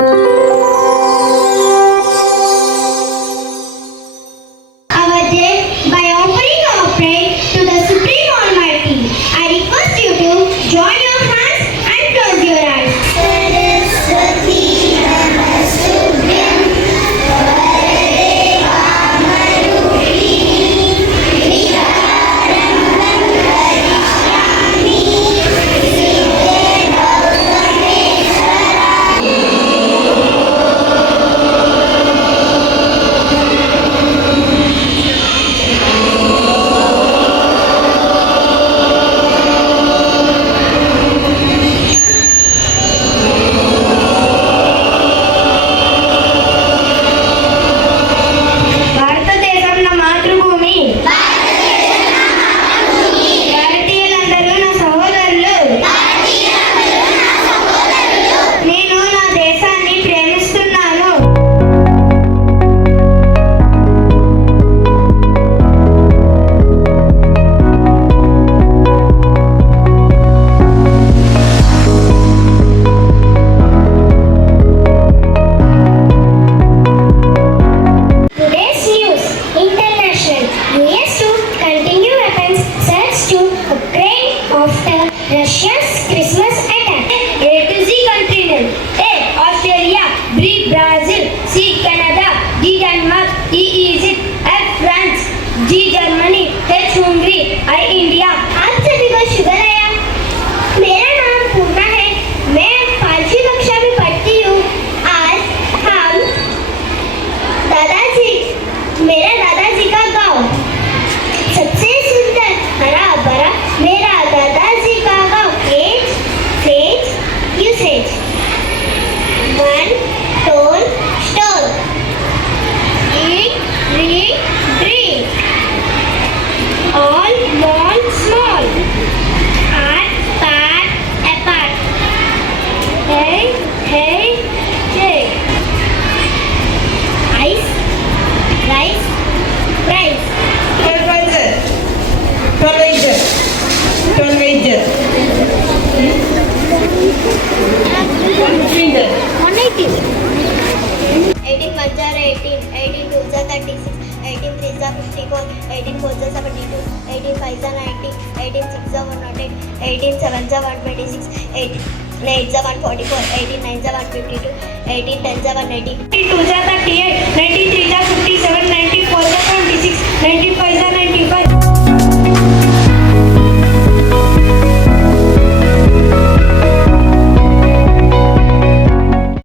our day by offering our prayer to the Supreme Almighty. I request you to join your hands and close your eyes. భారతదేశం నా మాతృభూమి. భారతీయులందరూ నా సహోదరులు. నేను నా దేశాన్ని ప్రేమిస్తున్నాను. Today's news. International. US to continue weapons search to Ukraine after Russia's Christmas attack. A to Z continent. A. Australia. B. Brazil. C. Canada. D. Denmark. E. Egypt. F. France. G. Germany. H. Hungary. I. India. आप सभी को शुभ आया। मेरा नाम पूर्णा है। मैं 5वीं कक्षा में पढ़ती हूँ। आज हम दादाजी, मेरा दादाजी का गांव सबसे सुंदर हरा भरा मेरा दादाजी का गांव age sage usage one tone stone eat read drink all mall small art part apart hay hay jay ice, rice, price. 12 wages. 12 wages. 180. 18 1 are 18, 18 2 are 36, 18 3 are 54, 18 4 are 72, 18 5 are 90, 18 6 are 108, 18 7 are 126, 18 8 are 144, 18 9 are 152, 18 10 are 180, 2 are 38, 93 are 57, 94 are 76, 95 are 95.